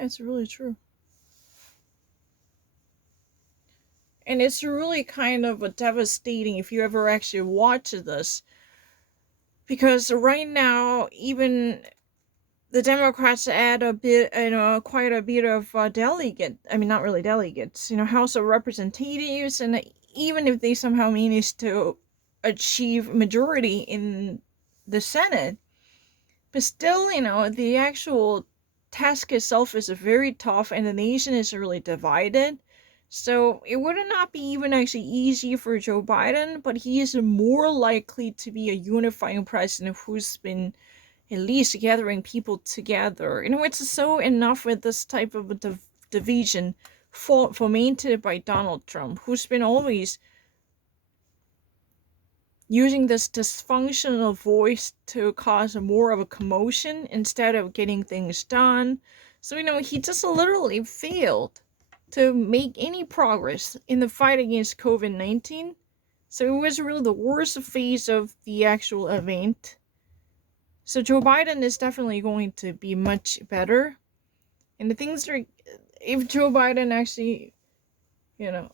Yeah, it's really true. And it's really kind of a devastating if you ever actually watch this. Because right now, even the Democrats add a bit, quite a bit of delegate. I mean, not really delegates. House of Representatives, and even if they somehow manage to achieve majority in the Senate, but still, the actual task itself is very tough, and the nation is really divided. So it would not be even actually easy for Joe Biden, but he is more likely to be a unifying president who's been at least gathering people together. It's so enough with this type of a division fomented by Donald Trump, who's been always using this dysfunctional voice to cause more of a commotion instead of getting things done. So, he just literally failed to make any progress in the fight against COVID 19. So, it was really the worst phase of the actual event. So Joe Biden is definitely going to be much better. And the things are, if Joe Biden actually, you know,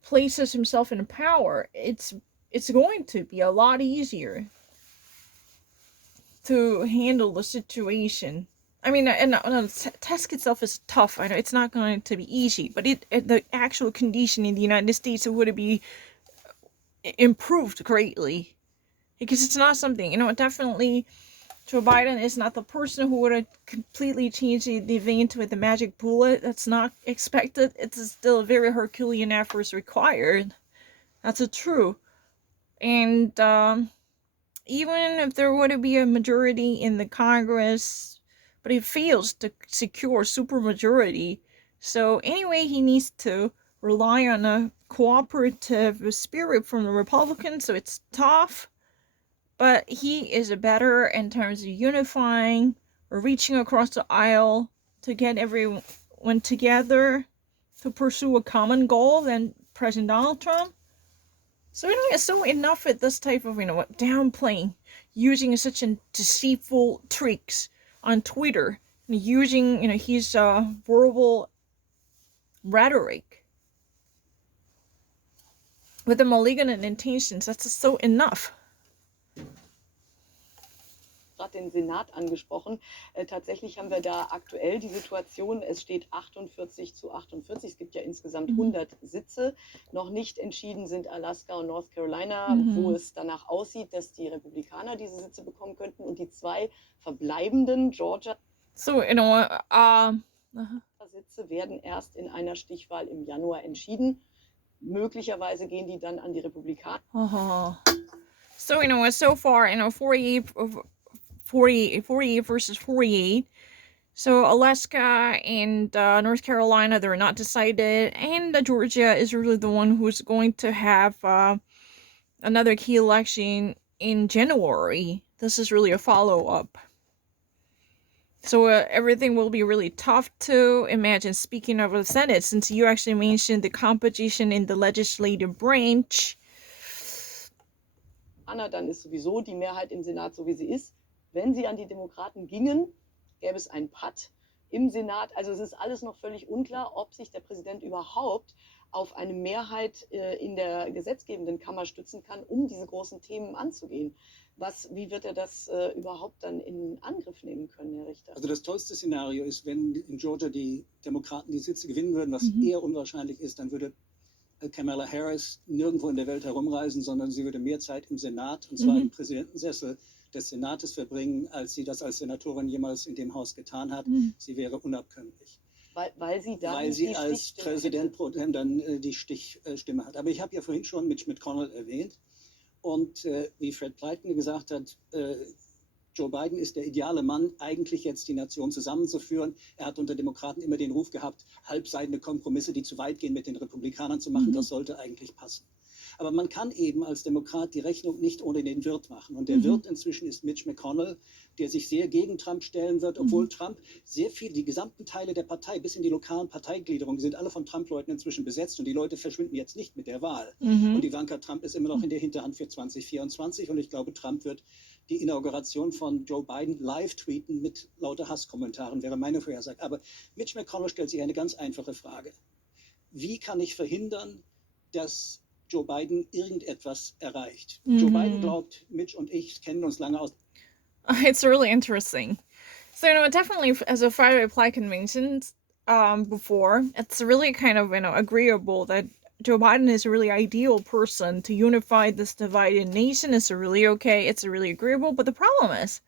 places himself in power, it's going to be a lot easier to handle the situation. I mean, and the task itself is tough. I know it's not going to be easy, but the actual condition in the United States would be improved greatly because it's not something definitely Joe Biden is not the person who would have completely changed the event with a magic bullet. That's not expected. It's still very Herculean efforts required. That's true. And even if there would be a majority in the Congress, but he fails to secure supermajority. So anyway, he needs to rely on a cooperative spirit from the Republicans. So it's tough. But he is better in terms of unifying or reaching across the aisle to get everyone together to pursue a common goal than President Donald Trump. So it's so enough with this type of downplaying, using such a deceitful tricks on Twitter, and using his verbal rhetoric with the malignant intentions. That's so enough. Gerade den Senat angesprochen. Tatsächlich haben wir da aktuell die Situation, es steht 48-48. Es gibt ja insgesamt 100 Sitze. Noch nicht entschieden sind Alaska und North Carolina, wo es danach aussieht, dass die Republikaner diese Sitze bekommen könnten. Und die zwei verbleibenden Georgia So, Sitze werden erst in einer Stichwahl im Januar entschieden. Möglicherweise gehen die dann an die Republikaner. So, so far, 48 versus 48. So Alaska and North Carolina, they're not decided, and Georgia is really the one who's going to have another key election in January. This is really a follow-up. So everything will be really tough to imagine. Speaking of the Senate, since you actually mentioned the competition in the legislative branch. Dann ist sowieso die Mehrheit im Senat so, wie sie ist. Wenn sie an die Demokraten gingen, gäbe es einen Patt im Senat. Also es ist alles noch völlig unklar, ob sich der Präsident überhaupt auf eine Mehrheit in der gesetzgebenden Kammer stützen kann, um diese großen Themen anzugehen. Wie wird er das überhaupt dann in Angriff nehmen können, Herr Richter? Also das tollste Szenario ist, wenn in Georgia die Demokraten die Sitze gewinnen würden, was eher unwahrscheinlich ist, dann würde Kamala Harris nirgendwo in der Welt herumreisen, sondern sie würde mehr Zeit im Senat, und zwar im Präsidentensessel des Senates verbringen, als sie das als Senatorin jemals in dem Haus getan hat. Sie wäre unabkömmlich. Weil sie als Präsident pro tem dann die Stichstimme hat. Aber ich habe ja vorhin schon Mitch McConnell erwähnt. Und wie Fred Pleitner gesagt hat, Joe Biden ist der ideale Mann, eigentlich jetzt die Nation zusammenzuführen. Er hat unter Demokraten immer den Ruf gehabt, halbseitende Kompromisse, die zu weit gehen, mit den Republikanern zu machen. Das sollte eigentlich passen. Aber man kann eben als Demokrat die Rechnung nicht ohne den Wirt machen. Und der Wirt inzwischen ist Mitch McConnell, der sich sehr gegen Trump stellen wird, obwohl Trump die gesamten Teile der Partei, bis in die lokalen Parteigliederungen, sind alle von Trump-Leuten inzwischen besetzt. Und die Leute verschwinden jetzt nicht mit der Wahl. Und Ivanka Trump ist immer noch in der Hinterhand für 2024. Und ich glaube, Trump wird die Inauguration von Joe Biden live tweeten mit lauter Hasskommentaren, wäre meine Vorhersage. Aber Mitch McConnell stellt sich eine ganz einfache Frage. Wie kann ich verhindern, dass Joe Biden irgendetwas erreicht? Joe Biden glaubt, Mitch und ich kennen uns lange aus. It's really interesting. So, definitely, as a Friday Reply mentioned before, it's really kind of, agreeable that Joe Biden is a really ideal person to unify this divided nation. It's really okay. It's really agreeable. But the problem is,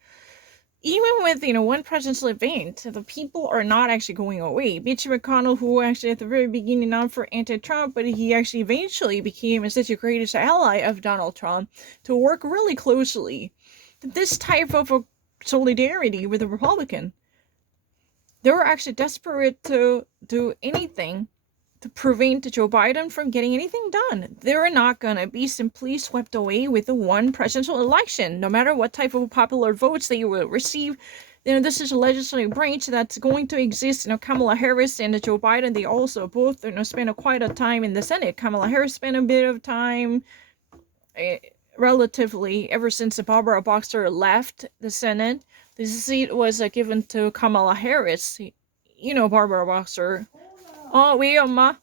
even with, one presidential event, the people are not actually going away. Mitch McConnell, who actually at the very beginning not for anti-Trump, but he actually eventually became such a greatest ally of Donald Trump to work really closely. This type of a solidarity with the Republican. They were actually desperate to do anything to prevent Joe Biden from getting anything done. They're not going to be simply swept away with the one presidential election, no matter what type of popular votes they will receive. This is a legislative branch that's going to exist. Kamala Harris and Joe Biden, they also both, spent quite a time in the Senate. Kamala Harris spent a bit of time, relatively, ever since Barbara Boxer left the Senate. The seat was given to Kamala Harris. Barbara Boxer. Oh, wait, 엄마.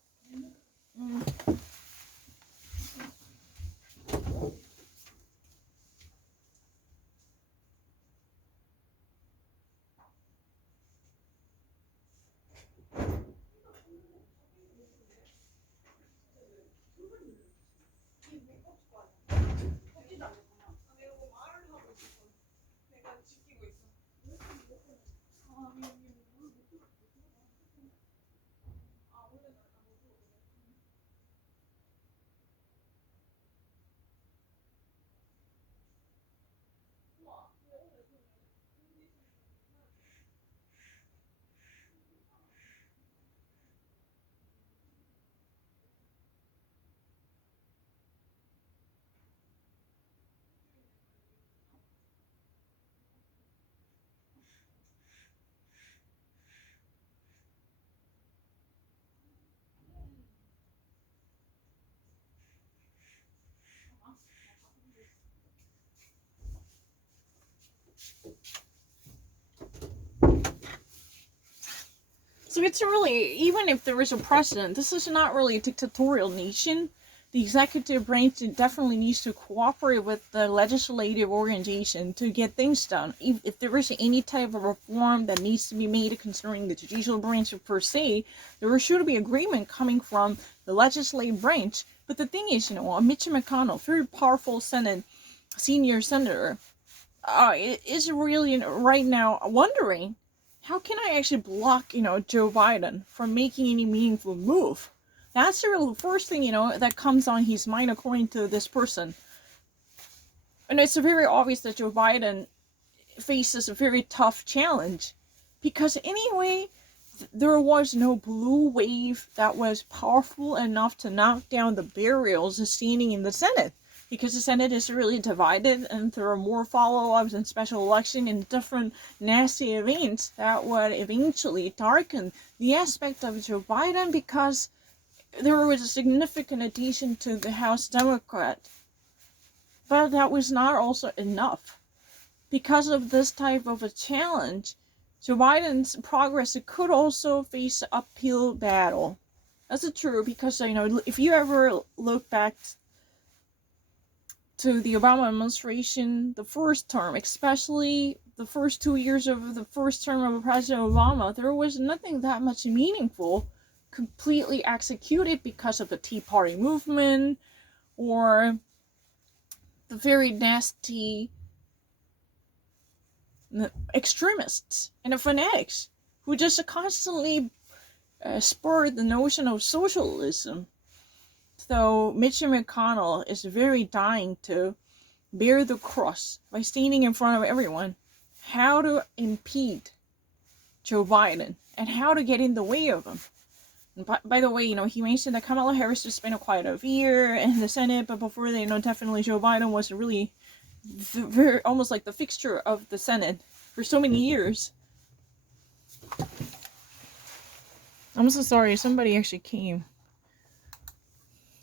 So it's really, even if there is a precedent, this is not really a dictatorial nation. The executive branch definitely needs to cooperate with the legislative organization to get things done. If there is any type of reform that needs to be made concerning the judicial branch per se, there should be agreement coming from the legislative branch. But the thing is, Mitch McConnell, very powerful senior senator, is really right now wondering, how can I actually block, Joe Biden from making any meaningful move? That's the real first thing, that comes on his mind according to this person. And it's very obvious that Joe Biden faces a very tough challenge. Because anyway, there was no blue wave that was powerful enough to knock down the barriers standing in the Senate. Because the Senate is really divided, and there are more follow-ups and special election and different nasty events that would eventually darken the aspect of Joe Biden, because there was a significant addition to the House Democrat. But that was not also enough. Because of this type of a challenge, Joe Biden's progress could also face an uphill battle. That's true, because, if you ever look back to the Obama administration, the first term, especially the first 2 years of the first term of President Obama, there was nothing that much meaningful completely executed because of the Tea Party movement or the very nasty extremists and the fanatics who just constantly spurred the notion of socialism. So Mitch McConnell is very dying to bear the cross by standing in front of everyone how to impede Joe Biden and how to get in the way of him. And by the way, he mentioned that Kamala Harris just spent quite a year in the Senate, but before that, definitely Joe Biden was really very, almost like the fixture of the Senate for so many years. I'm so sorry, somebody actually came.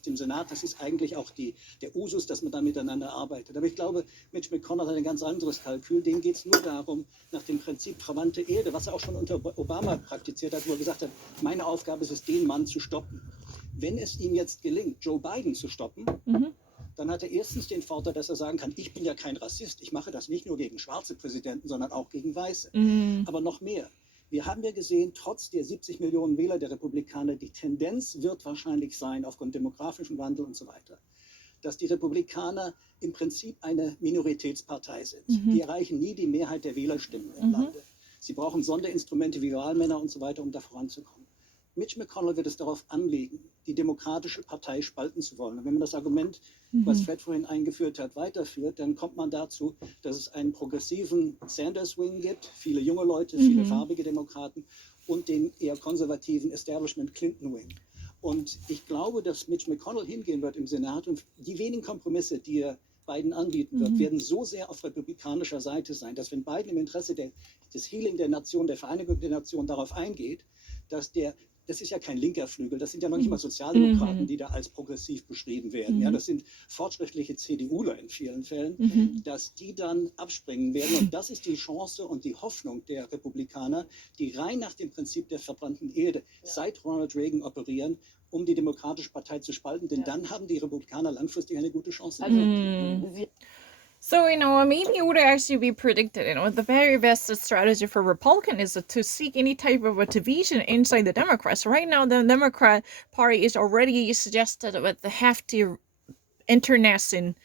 sitzt im Senat. Das ist eigentlich auch der Usus, dass man da miteinander arbeitet. Aber ich glaube, Mitch McConnell hat ein ganz anderes Kalkül. Dem geht es nur darum, nach dem Prinzip verwandte Erde, was er auch schon unter Obama praktiziert hat, wo er gesagt hat, meine Aufgabe ist es, den Mann zu stoppen. Wenn es ihm jetzt gelingt, Joe Biden zu stoppen, dann hat er erstens den Vorteil, dass er sagen kann, ich bin ja kein Rassist, ich mache das nicht nur gegen schwarze Präsidenten, sondern auch gegen Weiße. Aber noch mehr. Wir haben ja gesehen, trotz der 70 Millionen Wähler der Republikaner, die Tendenz wird wahrscheinlich sein, aufgrund demografischen Wandel und so weiter, dass die Republikaner im Prinzip eine Minoritätspartei sind. Die erreichen nie die Mehrheit der Wählerstimmen im Lande. Sie brauchen Sonderinstrumente wie Wahlmänner und so weiter, um da voranzukommen. Mitch McConnell wird es darauf anlegen, die Demokratische Partei spalten zu wollen. Und wenn man das Argument, was Fred vorhin eingeführt hat, weiterführt, dann kommt man dazu, dass es einen progressiven Sanders-Wing gibt, viele junge Leute, viele farbige Demokraten und den eher konservativen Establishment-Clinton-Wing. Und ich glaube, dass Mitch McConnell hingehen wird im Senat und die wenigen Kompromisse, die er Biden anbieten wird, werden so sehr auf republikanischer Seite sein, dass wenn Biden im Interesse des Healing der Nation, der Vereinigung der Nation darauf eingeht, dass das ist ja kein linker Flügel, das sind ja noch nicht mal Sozialdemokraten, die da als progressiv beschrieben werden. Ja, das sind fortschrittliche CDUler in vielen Fällen, dass die dann abspringen werden. Und das ist die Chance und die Hoffnung der Republikaner, die rein nach dem Prinzip der verbrannten Erde seit Ronald Reagan operieren, um die Demokratische Partei zu spalten. Denn dann haben die Republikaner langfristig eine gute Chance. So, maybe it would actually be predicted, the very best strategy for Republican is to seek any type of a division inside the Democrats. Right now, the Democrat Party is already suggested with the hefty internecine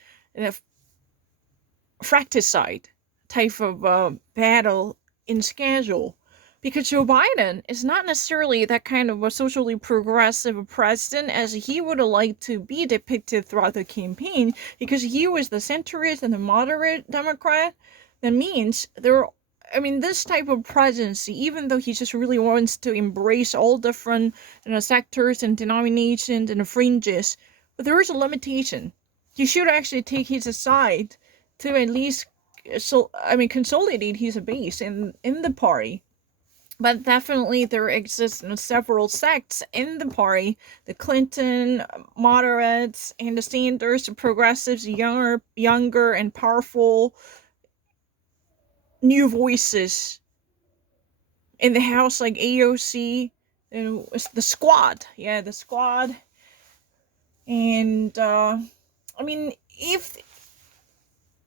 fratricide type of battle in schedule. Because Joe Biden is not necessarily that kind of a socially progressive president as he would like to be depicted throughout the campaign, because he was the centrist and the moderate Democrat. That means this type of presidency, even though he just really wants to embrace all different sectors and denominations and fringes, but there is a limitation. He should actually take his side to at least consolidate his base in the party. But definitely there exist several sects in the party, the Clinton moderates and the Sanders progressives, younger and powerful new voices in the House, like AOC, and the Squad. Yeah, the Squad. And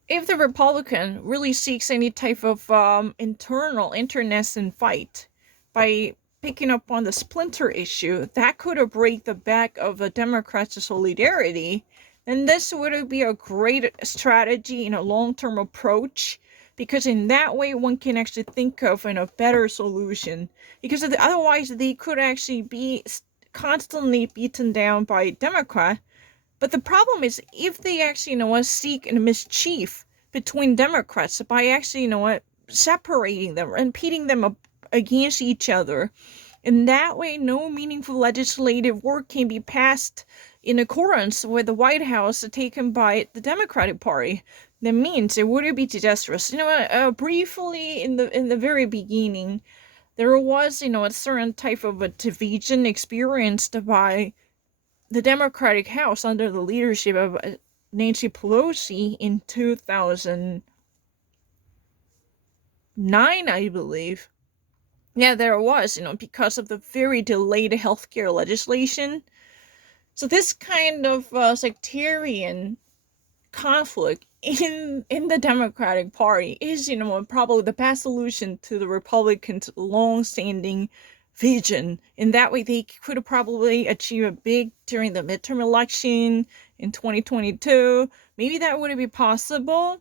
if the Republican really seeks any type of internal internecine fight by picking up on the splinter issue, that could break the back of the Democrats' solidarity, then this would be a great strategy and a long-term approach, because in that way one can actually think of a better solution. Because otherwise they could actually be constantly beaten down by Democrats. But the problem is, if they actually, seek a mischief between Democrats by actually, separating them and pitting them up against each other, in that way, no meaningful legislative work can be passed in accordance with the White House taken by the Democratic Party. That means it would be disastrous. Briefly in the very beginning, there was, a certain type of a division experienced by the Democratic House under the leadership of Nancy Pelosi in 2009, I believe. Yeah, there was, because of the very delayed healthcare legislation. So this kind of sectarian conflict in the Democratic Party is, probably the best solution to the Republicans' long-standing vision. In that way, they could probably achieve a big during the midterm election in 2022. Maybe that would be possible.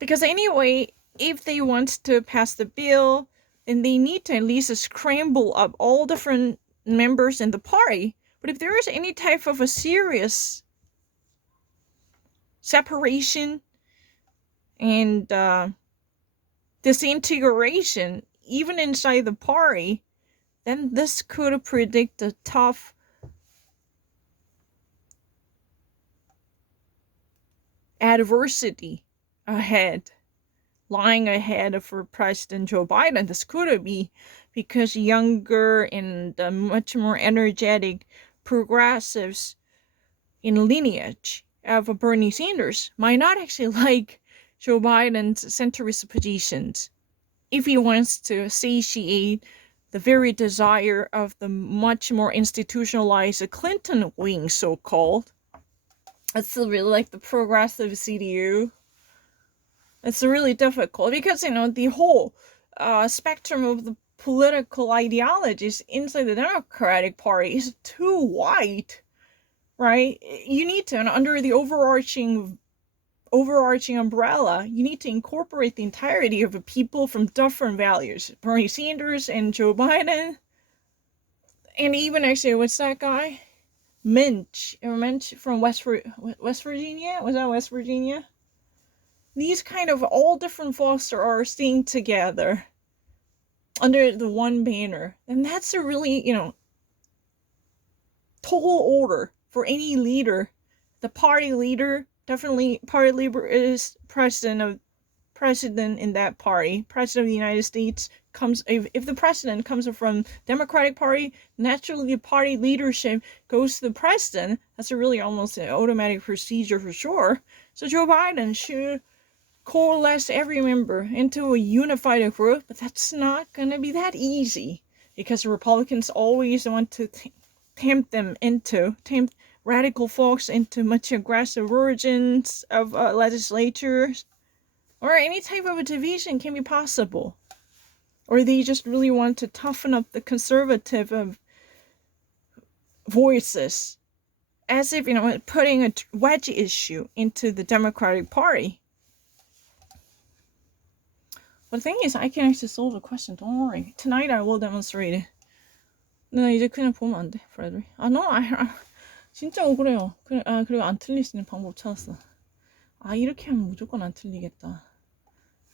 Because anyway, if they want to pass the bill, then they need to at least scramble up all different members in the party. But if there is any type of a serious separation and disintegration, even inside the party, then this could predict a tough adversity lying ahead for President Joe Biden. This could be because younger and much more energetic progressives in lineage of Bernie Sanders might not actually like Joe Biden's centrist positions if he wants to satiate the very desire of the much more institutionalized Clinton wing, so-called. It's really like the progressive CDU. It's really difficult because, the whole spectrum of the political ideologies inside the Democratic Party is too wide, right? You need to, under the overarching umbrella, you need to incorporate the entirety of the people from different values. Bernie Sanders and Joe Biden, and even actually, what's that guy? Minch from West Virginia? Was that West Virginia? These kind of all different folks are staying together under the one banner. And that's a really, tall order for any leader. The party leader, definitely party leader is president in that party. President of the United States comes, if the president comes from Democratic Party, naturally the party leadership goes to the president. That's a really almost an automatic procedure for sure. So Joe Biden should coalesce every member into a unified group, but that's not going to be that easy because the Republicans always want to tempt radical folks into much aggressive versions of legislatures, or any type of a division can be possible. Or they just really want to toughen up the conservative voices, as if, putting a wedge issue into the Democratic Party. But the thing is, I can actually solve the question. Don't worry. Tonight I will demonstrate it. 나 이제 그냥 보면 안 돼, 프레드리. 진짜 억울해요. 그리고 안 틀릴 수 있는 방법 찾았어. 이렇게 하면 무조건 안 틀리겠다.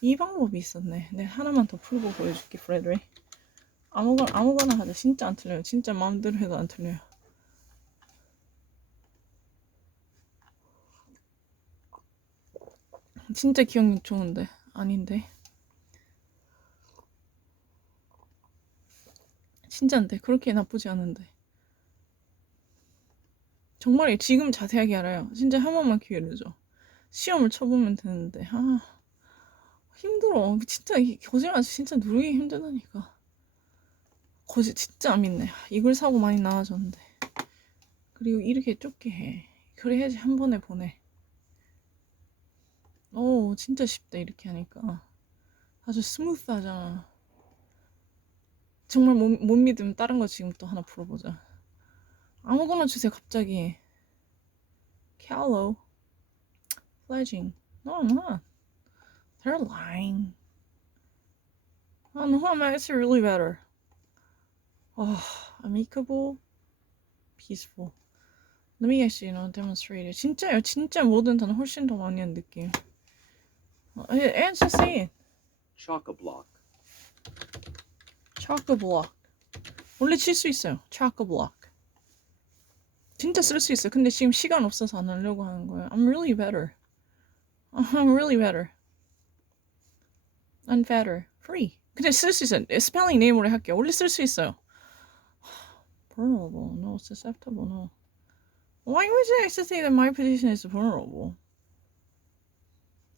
이 방법이 있었네. 내가 하나만 더 풀고 보여줄게, 프레드리. 아무거나 하자. 진짜 안 틀려요. 진짜 마음대로 해도 안 틀려요. 진짜 기억력 좋은데. 아닌데. 진짜인데. 그렇게 나쁘지 않은데. 정말 지금 자세하게 알아요. 진짜 한 번만 기회를 줘. 시험을 쳐보면 되는데. 힘들어. 진짜 거짓말 진짜 누르기 힘들다니까. 진짜 안 믿네. 이걸 사고 많이 나아졌는데. 그리고 이렇게 좁게 해. 그래야지 한 번에 보내. 진짜 쉽다 이렇게 하니까. 아주 스무스하잖아. 정말 못 믿으면 다른 거 지금 또 하나 풀어보자. 아무거나 주세요 갑자기. Callow. Pledging. No, I'm not. They're lying. No, I'm actually really better. Amicable. Peaceful. Let me actually, demonstrate it. 진짜요. 진짜 모든 단어 훨씬 더 많이 한 느낌. And just say it. Chock-a-block. Chock-a-block. 원래 칠 수 있어요. Chock-a-block. 진짜 쓸 수 있어요. 근데 지금 시간 없어서 안 하려고 하는 거예요. I'm really better. I'm really better. I'm better. Free. 근데 쓸 수 있어요. 스펠링 네임으로 할게요. 원래 쓸 수 있어요. Vulnerable. No. Susceptible. No. Why would I say that my position is vulnerable?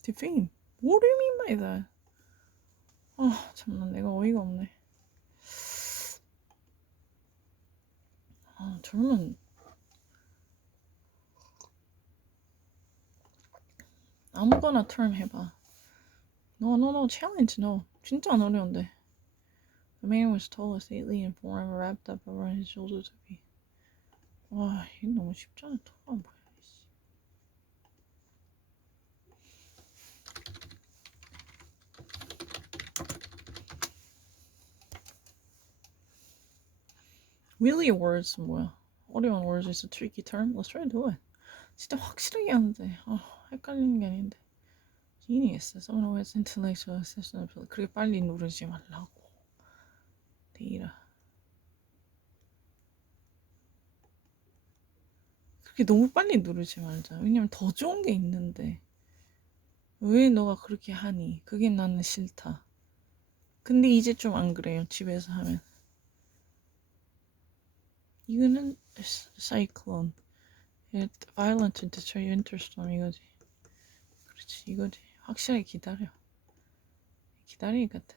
Defame. What do you mean by that? 참나 내가 어이가 없네. 저러면 아무거나 term 해봐. No, challenge, no. 진짜 안 어려운데. The man was tall, stately, and forever wrapped up around his shoulders to be. 이게 너무 쉽잖아. 토가 뭐야. Really words 뭐야? 어려운 words is a tricky term. Let's try to do it. 진짜 확실하게 하는데 헷갈리는 게 아닌데. Genius. Someone who has intellectual exceptional ability. 그렇게 빨리 누르지 말라고. 데이터. 그렇게 너무 빨리 누르지 말자. 왜냐면 더 좋은 게 있는데. 왜 너가 그렇게 하니? 그게 나는 싫다. 근데 이제 좀 안 그래요. 집에서 하면. 이거는 cyclone. violent to destroy your interest 이거지. 그렇지, 이거지. 확실하게 기다려. 기다리니까 된다.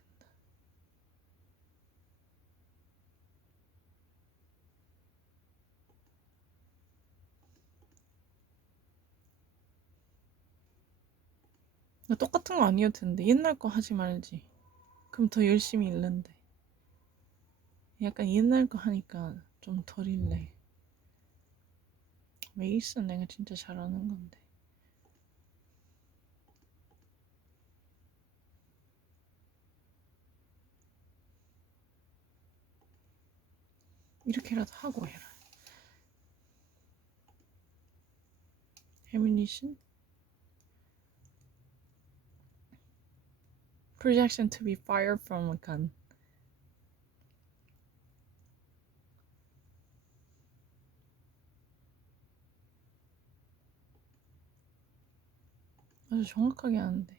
똑같은 거 아니어도 되는데 옛날 거 하지 말지. 그럼 더 열심히 읽는데. 약간 옛날 거 하니까 좀 덜 읽네. 메이스는 내가 진짜 잘하는 건데. 이렇게라도 하고 해라. ammunition? projection to be fired from a gun. 아주 정확하게 하는데.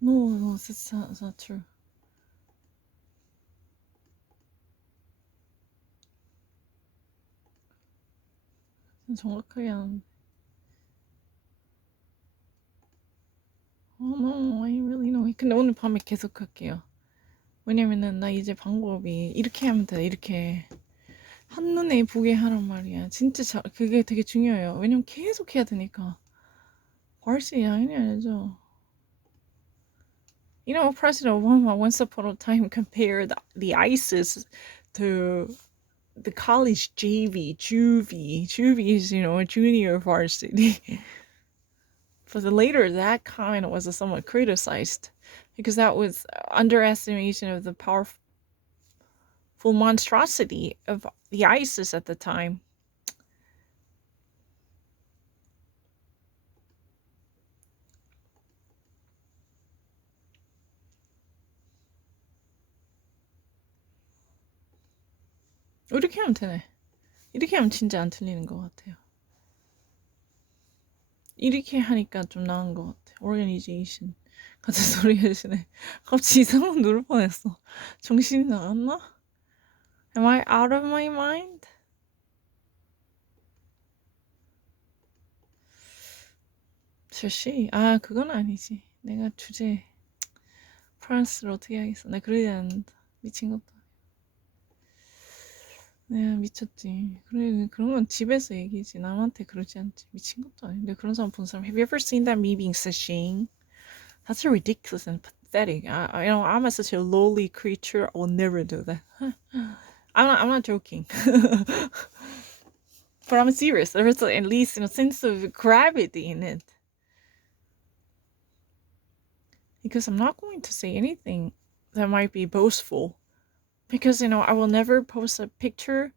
No, that's not true. 정확하게 하는데. No, I really know. 근데 오늘 밤에 계속 할게요. 왜냐면은 나 이제 방법이 이렇게 하면 돼. 이렇게 한눈에 보게 하란 말이야. 진짜 그게 되게 중요해요. 왜냐면 계속 해야 되니까. 벌써 양이 아니죠. You know, President Obama once upon a time compared the ISIS to the college JV, juvie. Juvie is, a junior varsity. But later, that comment was somewhat criticized because that was underestimation of the powerful monstrosity of the ISIS at the time. 이렇게 하면 되네. 이렇게 하면 진짜 안 틀리는 것 같아요. 이렇게 하니까 좀 나은 것 같아. Organization 같은 소리 하시네. 갑자기 이상한 거 누를 뻔했어. 정신이 나갔나? Am I out of my mind? 아, 그건 아니지. 내가 주제 프랑스를 어떻게 하겠어. 내가 그러지 않는다. 미친 것도 아니고. 내가 미쳤지. 그래, 그런 건 집에서 얘기지. 남한테 그러지 않지. 미친 것도 아닌데 그런 사람 본 사람. Have you ever seen that me being sashing? That's so ridiculous and pathetic. I'm such a lowly creature. I will never do that. I'm not joking. But I'm serious. There's at least a sense of gravity in it. Because I'm not going to say anything that might be boastful. Because, I will never post a picture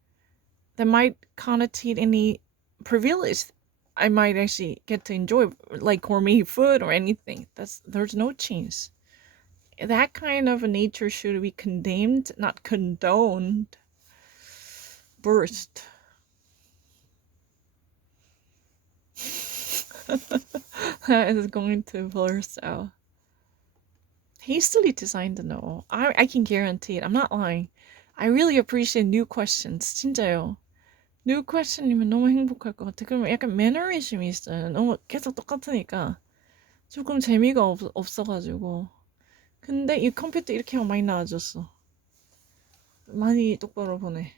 that might connotate any privilege I might actually get to enjoy, like gourmet food or anything. There's no chance. That kind of a nature should be condemned, not condoned. Burst. That is going to burst out. Hastily designed, no. I can guarantee it. I'm not lying. I really appreciate new questions. 진짜요. new question이면 너무 행복할 것 같아. 그러면 약간 매너리즘이 있어요. 너무 계속 똑같으니까 조금 재미가 없어가지고. 근데 이 컴퓨터 이렇게 하면 많이 나아졌어. 많이 똑바로 보내.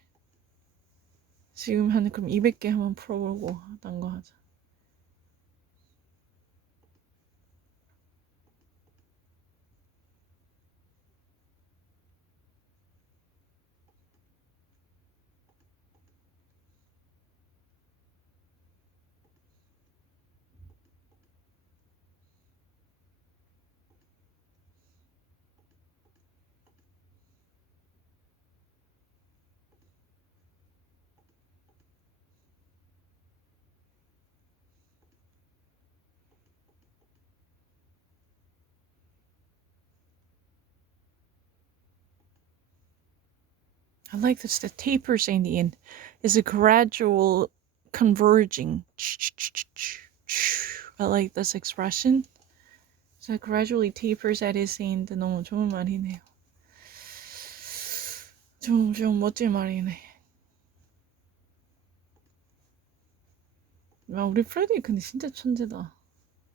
지금 한 그럼 200개 한번 풀어보고 딴 거 하자. I like this. The tapers in the end is a gradual converging. I like this expression. So it gradually tapers at its end. 너무 좋은 말이네요. 좀 멋진 말이네. 야, 우리 프레디 근데 진짜 천재다.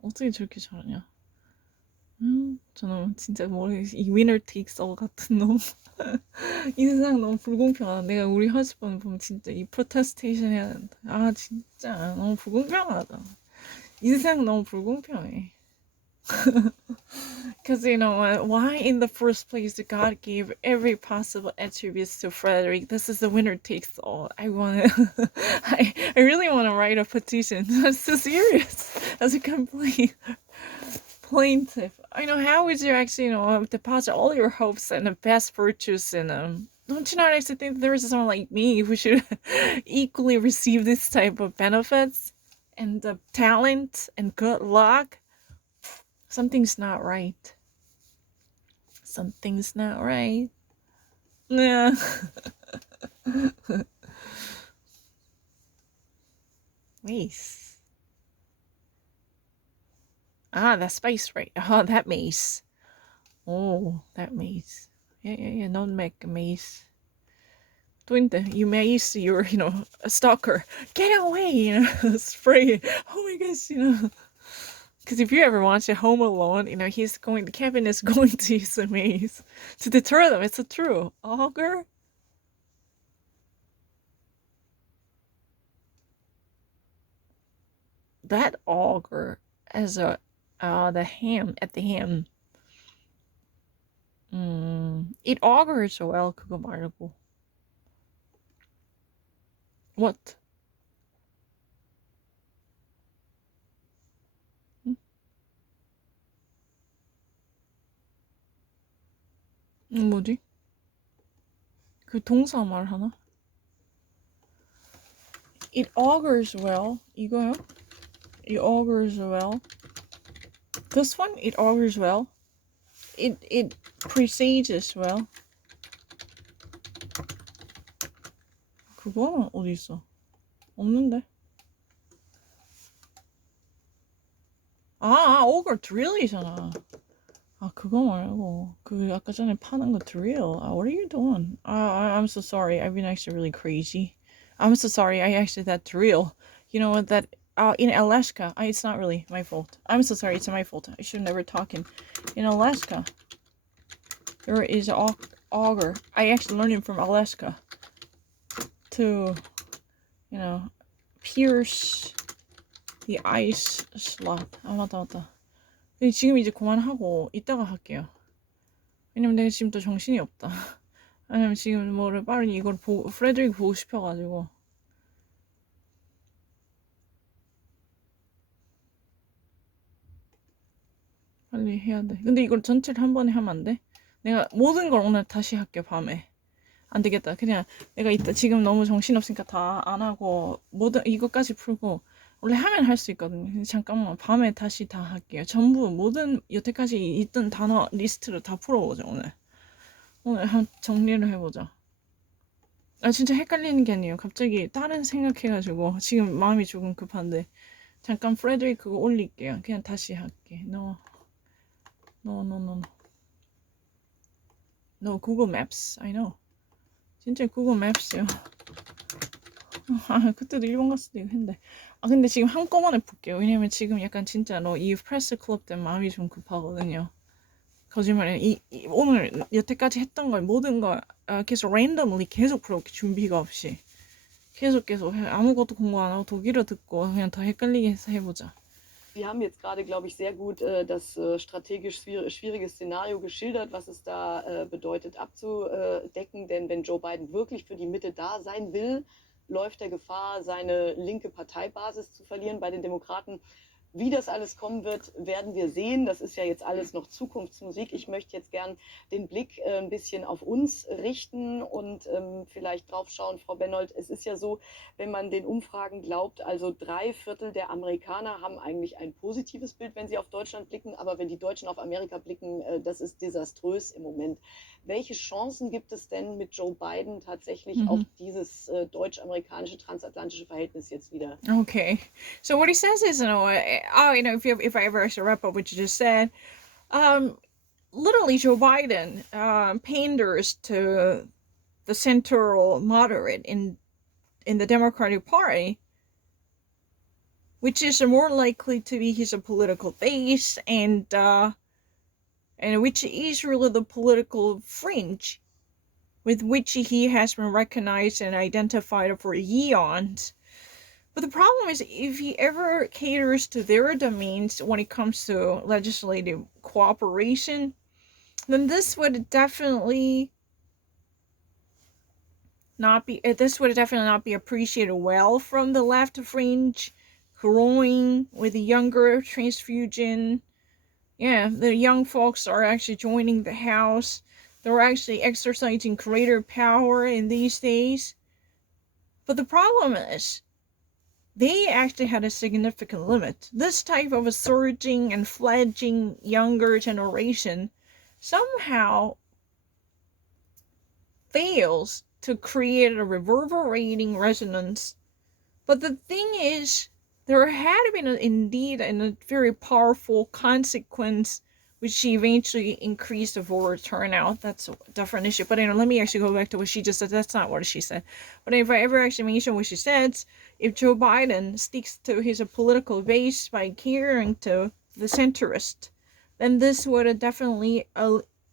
어떻게 저렇게 잘하냐? 저놈 진짜 이 winner takes all 같은 놈. 이 세상 너무 불공평하다. 내가 우리 허스번 보면 진짜 이 프로테스테이션 해야 된다. 아 진짜 너무 불공평하다. 이 세상 너무 불공평해. Because you know what? Why in the first place did God give every possible attributes to Frederick? This is the winner takes all. I really want to write a petition. That's so serious. As a complete plaintiff. I know, how would you actually, deposit all your hopes and the best virtues in them? Don't you not actually think there is someone like me who should equally receive this type of benefits and the talent and good luck? Something's not right. Something's not right. Yeah. Mace. Ah, that spice, right? Oh, that mace. Oh, that mace. Yeah. Don't make a mace. Doing you mace, you're, a stalker. Get away, spray. Oh my gosh, Because if you ever watch a Home Alone, Kevin is going to use a mace to deter them. It's a true auger. That auger as the ham at the ham. It augurs well. 그거 말고. What? 뭐지? 그 동사 말하나? It augurs well. 이거요? It augurs well. This one, it augurs well. It presages well. 그거는 어디 있어? 없는데. augur drill이잖아. 그거 말고 그 아까 전에 파는 거 drill. What are you doing? I'm so sorry. I've been actually really crazy. I'm so sorry. I actually that drill. You know what that in Alaska. It's not really my fault. I'm so sorry. It's my fault. I should never talking. In Alaska, there is an auger. I actually learned it from Alaska to, pierce the ice slot. 맞다. 지금 이제 그만하고 이따가 할게요. 왜냐면 내가 지금 또 정신이 없다. 왜냐면 지금 빨리 이걸 프레드릭 보고 싶어가지고. 빨리 해야 돼. 근데 이걸 전체를 한 번에 하면 안 돼? 내가 모든 걸 오늘 다시 할게, 밤에. 안 되겠다. 그냥 내가 지금 너무 정신없으니까 다 안 하고 이것까지 풀고 원래 하면 할 수 있거든요. 잠깐만 밤에 다시 다 할게요. 전부 모든 여태까지 있던 단어 리스트를 다 풀어보자. 오늘 정리를 해보자. 진짜 헷갈리는 게 아니에요. 갑자기 다른 생각해가지고 지금 마음이 조금 급한데 잠깐 프레드릭 그거 올릴게요. 그냥 다시 할게. No, Google Maps. I know. 진짜 Google Maps요. 그때도 일본 갔을 때 이거 했는데. 근데 지금 한꺼번에 볼게요. 왜냐면 지금 약간 진짜로 이 프레스 클럽 때문에 마음이 좀 급하거든요. 거짓말이에요. 오늘 여태까지 했던 걸 모든 걸 계속 랜덤리 계속 풀어볼게. 준비가 없이. 계속 아무것도 공부 안 하고 독일어 듣고 그냥 더 헷갈리게 해서 해보자. Sie haben jetzt gerade, glaube ich, sehr gut das strategisch schwierige Szenario geschildert, was es da bedeutet abzudecken. Denn wenn Joe Biden wirklich für die Mitte da sein will, läuft er Gefahr, seine linke Parteibasis zu verlieren bei den Demokraten. Wie das alles kommen wird, werden wir sehen. Das ist ja jetzt alles noch Zukunftsmusik. Ich möchte jetzt gern den Blick ein bisschen auf uns richten und vielleicht drauf schauen, Frau Bennold. Es ist ja so, wenn man den Umfragen glaubt, also 3/4 der Amerikaner haben eigentlich ein positives Bild, wenn sie auf Deutschland blicken. Aber wenn die Deutschen auf Amerika blicken, das ist desaströs im Moment. Welche Chancen gibt es denn mit Joe Biden tatsächlich auch dieses deutsch-amerikanische transatlantische Verhältnis jetzt wieder? Okay, so what he says is, if I ever wrap up what you just said, literally Joe Biden panders to the central moderate in the Democratic Party which is more likely to be his political base, and which is really the political fringe with which he has been recognized and identified for eons. But the problem is, if he ever caters to their domains when it comes to legislative cooperation, then this would definitely not be appreciated well from the left fringe, growing with the younger transfusion. Yeah, the young folks are actually joining the house. They're actually exercising greater power in these days. But the problem is, they actually had a significant limit. This type of a surging and fledgling younger generation somehow fails to create a reverberating resonance. But the thing is, there had been indeed a very powerful consequence which eventually increased the voter turnout. That's a different issue. But let me actually go back to what she just said. That's not what she said. But if I ever actually mention what she said, if Joe Biden sticks to his political base by catering to the centrist, then this would definitely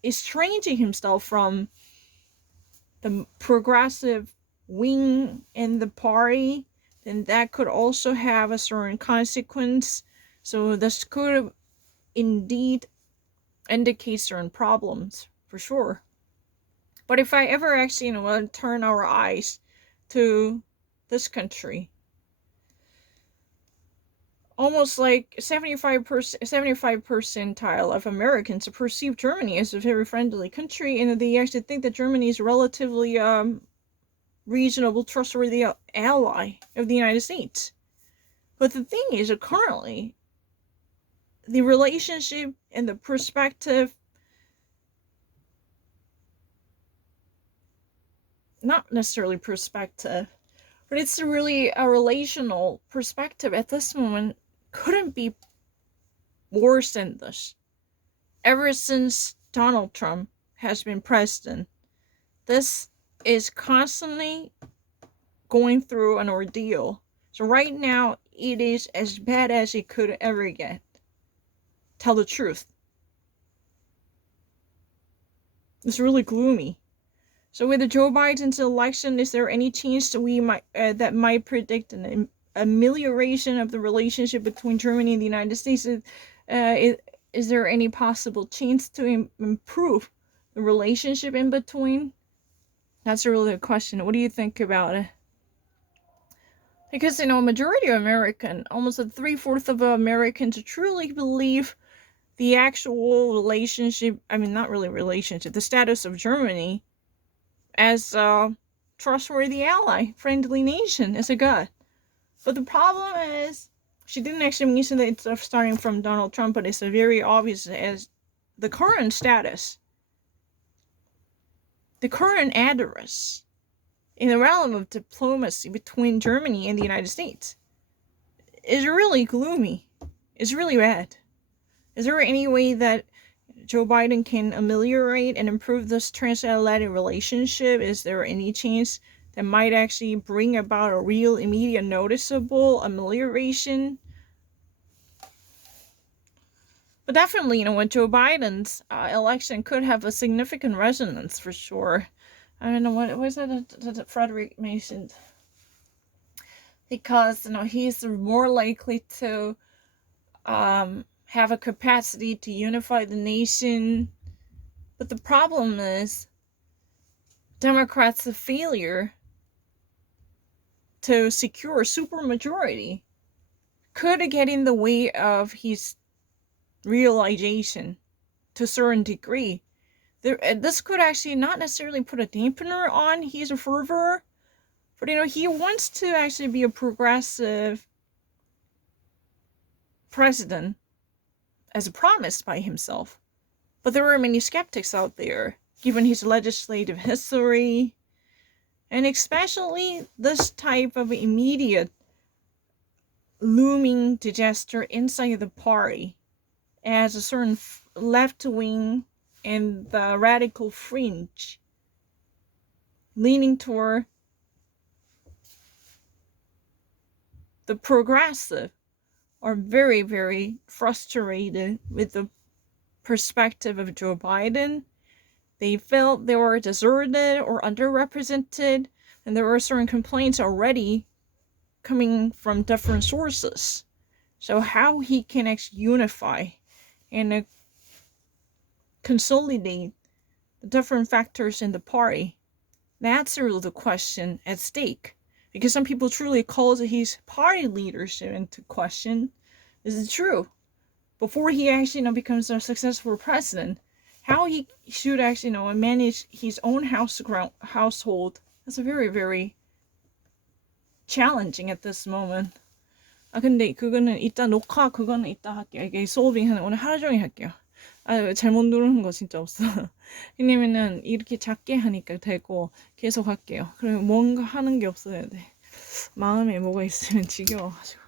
estranging himself from the progressive wing in the party, then that could also have a certain consequence. So this could indeed indicate certain problems, for sure. But if I ever actually turn our eyes to this country, almost like 75 percentile of Americans perceive Germany as a very friendly country, and they actually think that Germany is relatively reasonable, trustworthy ally of the United States. But the thing is that currently, the relationship and the perspective, not necessarily perspective, but it's really a relational perspective at this moment, couldn't be worse than this. Ever since Donald Trump has been president, this is constantly going through an ordeal. So right now, it is as bad as it could ever get. Tell the truth. It's really gloomy. So with the Joe Biden's election, is there any chance that might predict an amelioration of the relationship between Germany and the United States? Is there any possible chance to improve the relationship in between? That's a really good question. What do you think about it? Because, majority of almost 3/4 of Americans truly believe the actual relationship, not really relationship, the status of Germany as a trustworthy ally, friendly nation, is a good. But the problem is, she didn't actually mention that it's starting from Donald Trump, but it's very obvious as the current status, the current address in the realm of diplomacy between Germany and the United States is really gloomy. It's really bad. Is there any way that Joe Biden can ameliorate and improve this transatlantic relationship? Is there any chance that might actually bring about a real, immediate, noticeable amelioration? But definitely, with Joe Biden's election could have a significant resonance, for sure. I don't know, what was that Frederick mentioned? Because, he's more likely to have a capacity to unify the nation. But the problem is, Democrats' failure to secure a supermajority could get in the way of his realization to a certain degree. This could actually not necessarily put a dampener on his fervor, but he wants to actually be a progressive president, as promised by himself. But there are many skeptics out there, given his legislative history, and especially this type of immediate looming disaster inside the party, as a certain left wing and the radical fringe leaning toward the progressive are very, very frustrated with the perspective of Joe Biden. They felt they were deserted or underrepresented, and there were certain complaints already coming from different sources. So how he can actually unify and consolidate the different factors in the party, that's really the question at stake. Because some people truly call his party leadership into question. Is it true? Before he actually becomes a successful president, how he should actually manage his own household, that's a very, very challenging at this moment. 근데 그거는 이따 녹화 그거는 이따 할게요. 이게 솔빙 하는 오늘 하루 종일 할게요. 잘못 누르는 거 진짜 없어. 왜냐면은 이렇게 작게 하니까 되고 계속 할게요. 그리고 뭔가 하는 게 없어야 돼. 마음에 뭐가 있으면 지겨워가지고.